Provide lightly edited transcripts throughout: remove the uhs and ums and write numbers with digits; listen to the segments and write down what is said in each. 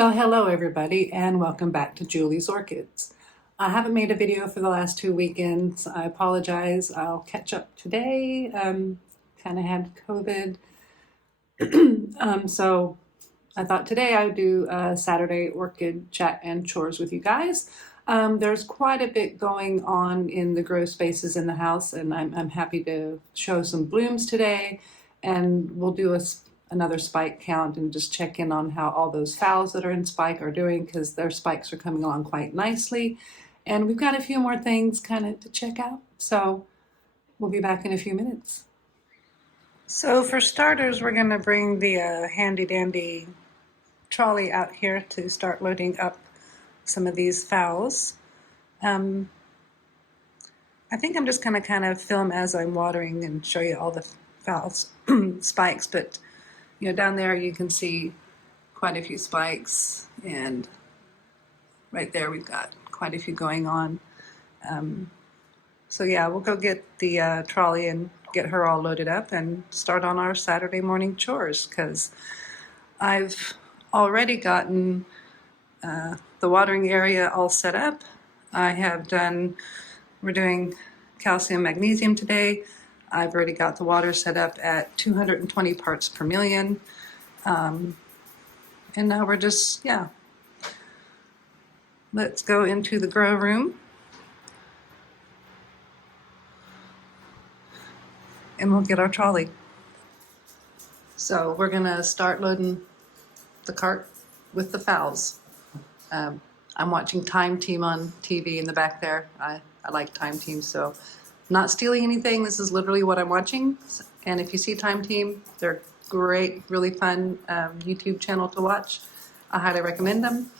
Well, hello everybody, and welcome back to Julie's Orchids. I haven't made a video for the last 2 weekends. I apologize. I'll catch up today. Kind of had COVID. So I thought today I would do a Saturday orchid chat and chores with you guys. There's quite a bit going on in the grow spaces in the house, and I'm happy to show some blooms today, and we'll do another spike count and just check in on how all those phals that are in spike are doing, because their spikes are coming along quite nicely. And we've got a few more things kind of to check out. So we'll be back in a few minutes. So for starters, we're going to bring the handy dandy trolley out here to start loading up some of these phals. I think I'm just going to kind of film as I'm watering and show you all the phals spikes, but you know, down there you can see quite a few spikes, and right there we've got quite a few going on. So yeah, we'll go get the trolley and get her all loaded up and start on our Saturday morning chores, because I've already gotten the watering area all set up. We're doing calcium magnesium today. I've already got the water set up at 220 parts per million. And now we're just, let's go into the grow room. And we'll get our trolley. So we're gonna start loading the cart with the phals. I'm watching TimeTeam on TV in the back there. I like TimeTeam, so not stealing anything. This is literally what I'm watching. And if you see TimeTeam, they're great, really fun YouTube channel to watch. I highly recommend them.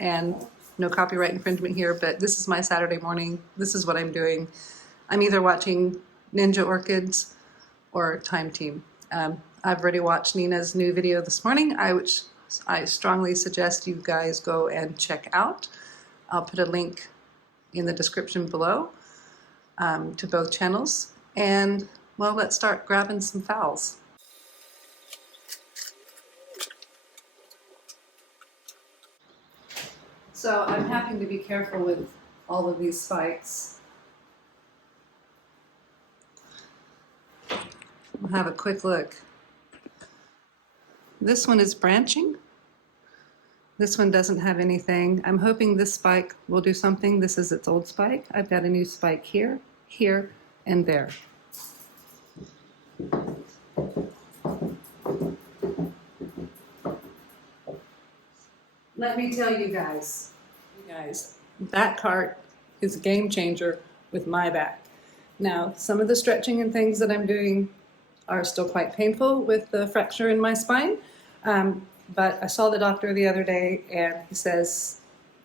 And no copyright infringement here, but this is my Saturday morning. This is what I'm doing. I'm either watching Ninja Orchids or TimeTeam. I've already watched Nina's new video this morning, which I strongly suggest you guys go and check out. I'll put a link in the description below to both channels. And well, let's start grabbing some phals. So I'm having to be careful with all of these spikes. We'll have a quick look. This one is branching. This one doesn't have anything. I'm hoping this spike will do something. This is its old spike. I've got a new spike here, here, and there. Let me tell you guys, that cart is a game changer with my back. Now, some of the stretching and things that I'm doing are still quite painful with the fracture in my spine. But I saw the doctor the other day, and he says,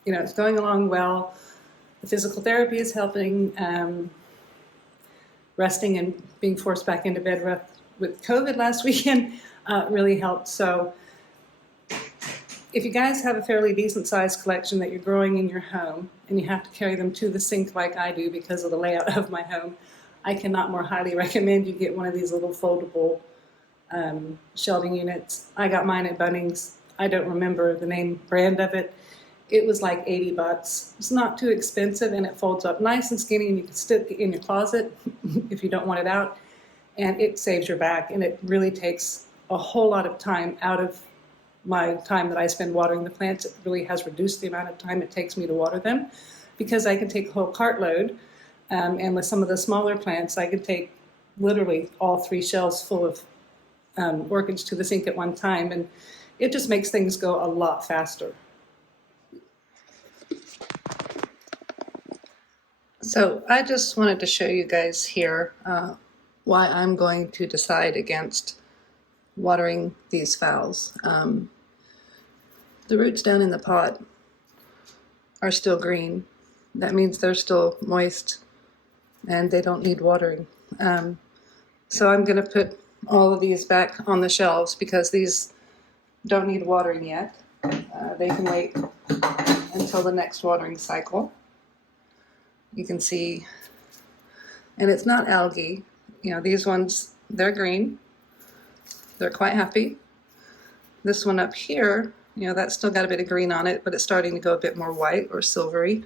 you know, it's going along well. The physical therapy is helping. Resting and being forced back into bed with COVID last weekend really helped. So if you guys have a fairly decent sized collection that you're growing in your home and you have to carry them to the sink like I do because of the layout of my home, I cannot more highly recommend you get one of these little foldable shelving units. I got mine at Bunnings. I don't remember the brand of it. It was like 80 bucks. It's not too expensive, and it folds up nice and skinny, and you can stick it in your closet if you don't want it out, and it saves your back, and it really takes a whole lot of time out of my time that I spend watering the plants. It really has reduced the amount of time it takes me to water them, because I can take a whole cartload, and with some of the smaller plants, I can take literally all 3 shelves full of orchids to the sink at one time, and it just makes things go a lot faster. So I just wanted to show you guys here why I'm going to decide against watering these phals. The roots down in the pot are still green. That means they're still moist and they don't need watering. So I'm going to put all of these back on the shelves because these don't need watering yet. They can wait until the next watering cycle. You can see, and it's not algae. You know, these ones, they're green. They're quite happy. This one up here You know, that's still got a bit of green on it, but it's starting to go a bit more white or silvery.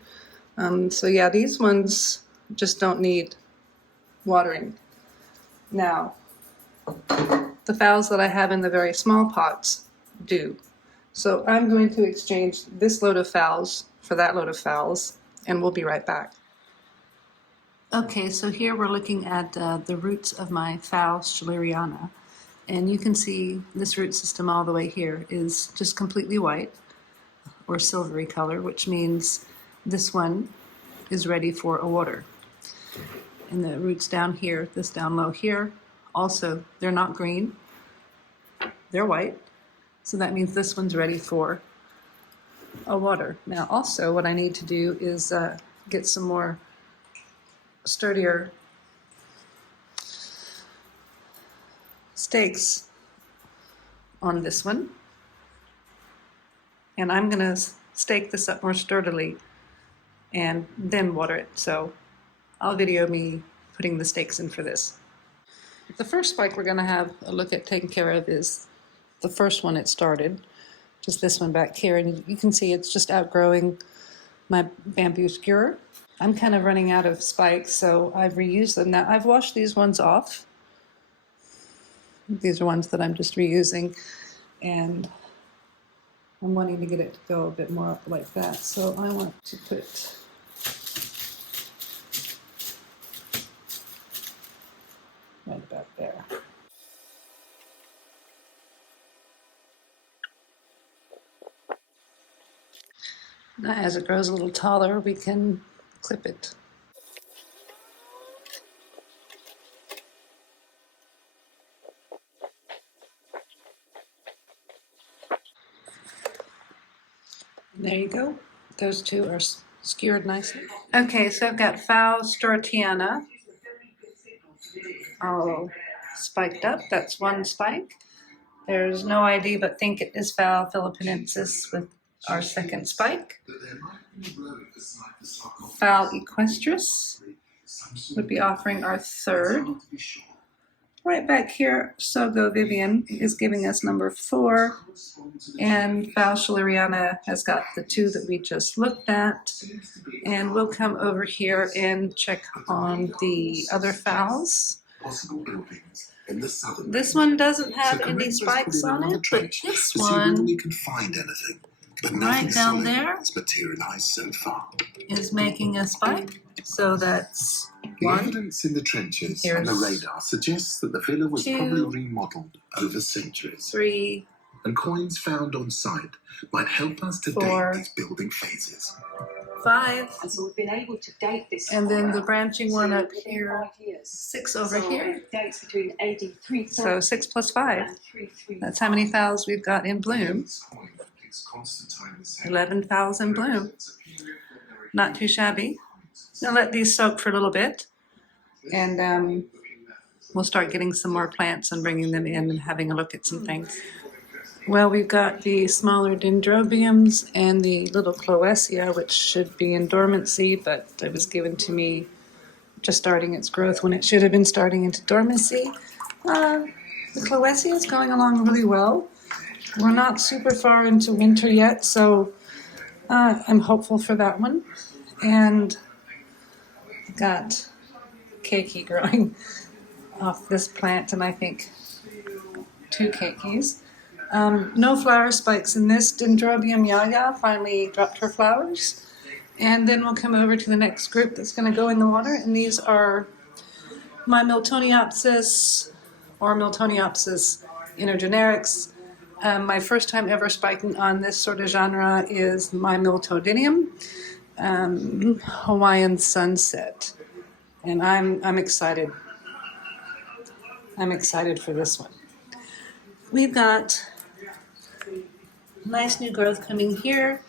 So yeah, these ones just don't need watering. Now, the phals that I have in the very small pots do. So I'm going to exchange this load of phals for that load of phals, and we'll be right back. Okay, so here we're looking at the roots of my phal schilleriana. And you can see this root system all the way here is just completely white or silvery color, which means this one is ready for a water. And the roots down here, this down low here, also, they're not green, they're white. So that means this one's ready for a water. Now also what I need to do is get some more sturdier stakes on this one. And I'm gonna stake this up more sturdily and then water it. So I'll video me putting the stakes in for this. The first spike we're going to have a look at taking care of is the first one it started, just this one back here, and you can see it's just outgrowing my bamboo skewer. I'm kind of running out of spikes, so I've reused them. Now I've washed these ones off. These are ones that I'm just reusing, and I'm wanting to get it to go a bit more up like that, so I want to put right about there. Now, as it grows a little taller, we can clip it. And there you go. Those two are skewered nicely. Okay, so I've got phal stratiana all spiked up. That's one spike. There's no ID, but think it is phal philippinensis with our second spike. Phal equestris would be offering our third. Right back here, Sogo Vivian is giving us number 4, and phal schilleriana has got the 2 that we just looked at. And we'll come over here and check on the other phals. This one doesn't have any spikes on it, but this one, right down there, is making a spike. So that's one. The evidence in the trenches and the radar suggests that the villa was probably remodeled over centuries. 3. And coins found on site might help us to 4. date these building phases. 5. And so we've been able to date this. And then the branching one up here, 6 over here. Dates between AD 330. So 6 plus 5. That's how many phals we've got in bloom. 11 phals in bloom. Not too shabby. Now let these soak for a little bit, and we'll start getting some more plants and bringing them in and having a look at some things. Well, we've got the smaller dendrobiums and the little cloecia, which should be in dormancy, but it was given to me just starting its growth when it should have been starting into dormancy. The cloecia is going along really well. We're not super far into winter yet, so I'm hopeful for that one. And got keiki growing off this plant, and I think 2 keikis. No flower spikes in this. Dendrobium Yaga finally dropped her flowers. And then we'll come over to the next group that's going to go in the water, and these are my Miltoniopsis or Miltoniopsis intergenerics. My first time ever spiking on this sort of genre is my Miltodinium. Hawaiian Sunset, and I'm excited. I'm excited for this one. We've got nice new growth coming here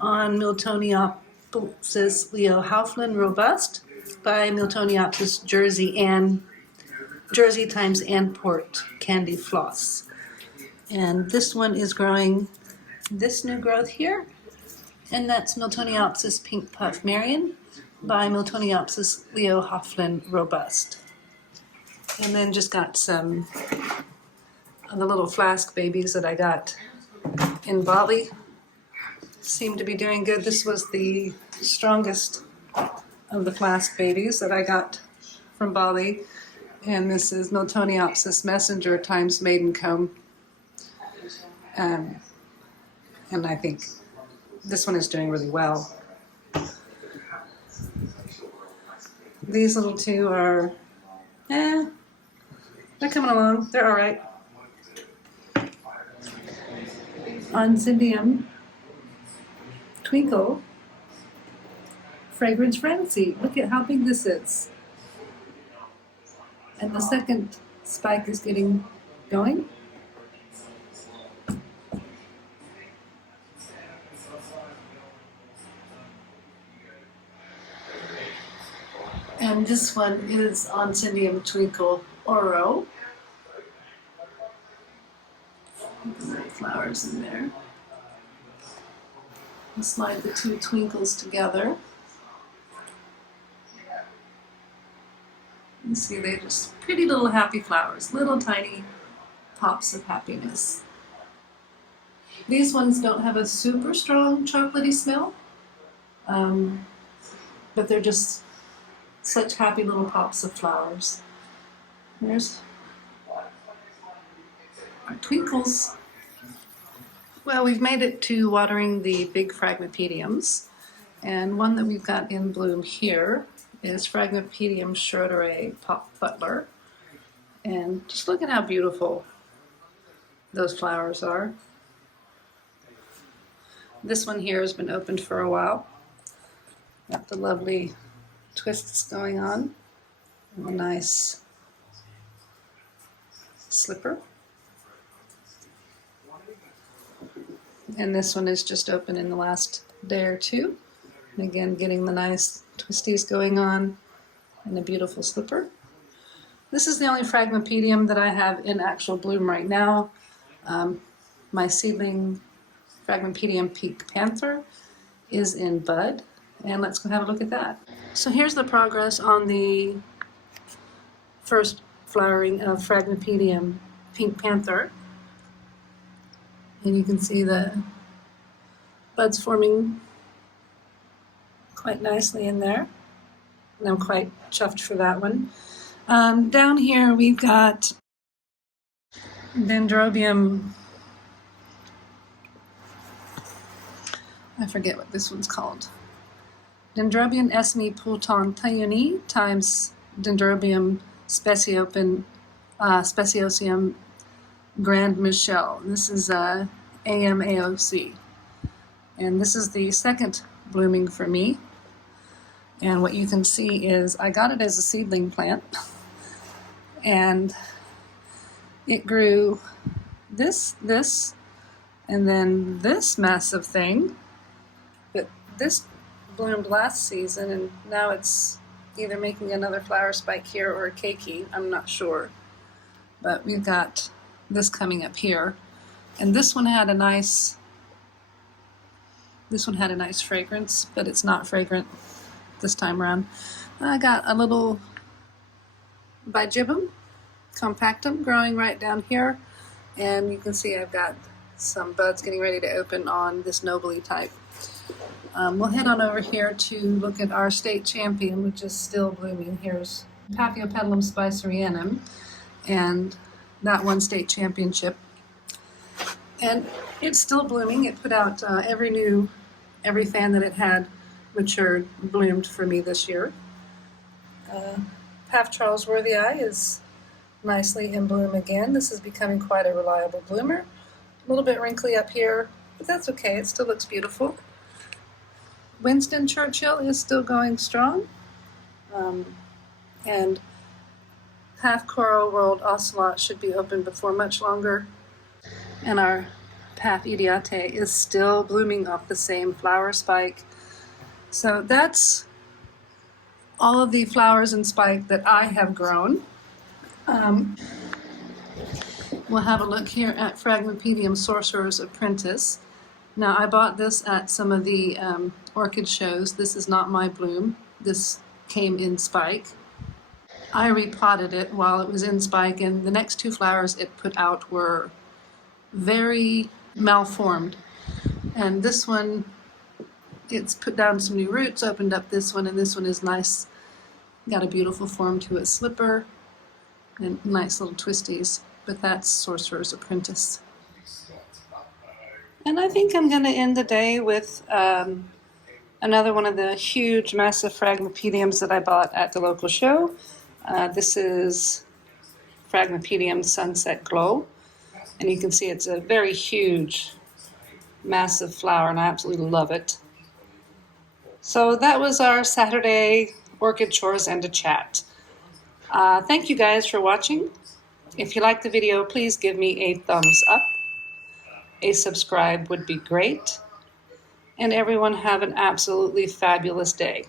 on Miltoniopsis Leo Hauflin Robust by Miltoniopsis Jersey times Anport Candy Floss, and this one is growing this new growth here. And that's Miltoniopsis Pink Puff Marion by Miltoniopsis Leo Hauflin Robust. And then just got some of the little flask babies that I got in Bali seem to be doing good. This was the strongest of the flask babies that I got from Bali. And this is Miltoniopsis messenger times maiden comb. And I think this one is doing really well. These little two are, they're coming along. They're all right. Oncidium, Twinkle, Fragrance Frenzy. Look at how big this is. And the second spike is getting going. And this one is Oncidium Twinkle Oro. Flowers in there. And slide the two twinkles together. You see, they're just pretty little happy flowers, little tiny pops of happiness. These ones don't have a super strong chocolatey smell, but they're just such happy little pops of flowers. There's our twinkles. Well, we've made it to watering the big Phragmipediums, and one that we've got in bloom here is Phragmipedium Schroederi Pop Butler. And just look at how beautiful those flowers are. This one here has been opened for a while. Got the lovely twists going on, and a nice slipper. And this one is just open in the last day or two. And again, getting the nice twisties going on and a beautiful slipper. This is the only Phragmipedium that I have in actual bloom right now. My seedling Phragmipedium Pink Panther is in bud, and let's go have a look at that. So here's the progress on the first flowering of Phragmipedium Pink Panther. And you can see the buds forming quite nicely in there. And I'm quite chuffed for that one. Down here we've got Dendrobium, I forget what this one's called. Dendrobium Esme Pulton Tayuni times Dendrobium Speciosium Grand Michel. This is AMAOC. And this is the second blooming for me. And what you can see is I got it as a seedling plant. And it grew this, and then this massive thing. But this bloomed last season, and now it's either making another flower spike here or a keiki. I'm not sure. But we've got this coming up here, and this one had a nice fragrance, but it's not fragrant this time around. I got a little Bigibum compactum growing right down here, and you can see I've got some buds getting ready to open on this Nobly type. We'll head on over here to look at our state champion, which is still blooming. Here's Paphiopedilum spicerianum, and that won state championship. And it's still blooming. It put out every fan that it had matured, bloomed for me this year. Half Charlesworthii is nicely in bloom again. This is becoming quite a reliable bloomer. A little bit wrinkly up here, but that's okay. It still looks beautiful. Winston Churchill is still going strong. And Half Coral World Ocelot should be open before much longer. And our Path Idiate is still blooming off the same flower spike. So that's all of the flowers and spike that I have grown. We'll have a look here at Phragmipedium Sorcerer's Apprentice. Now, I bought this at some of the orchid shows. This is not my bloom. This came in spike. I repotted it while it was in spike, and the next two flowers it put out were very malformed. And this one, it's put down some new roots, opened up this one, and this one is nice. Got a beautiful form to its slipper and nice little twisties. But that's Sorcerer's Apprentice. And I think I'm going to end the day with another one of the huge, massive Phragmipediums that I bought at the local show. This is Phragmipedium Sunset Glow. And you can see it's a very huge, massive flower, and I absolutely love it. So that was our Saturday orchid chores and a chat. Thank you guys for watching. If you liked the video, please give me a thumbs up. A subscribe would be great. And everyone have an absolutely fabulous day.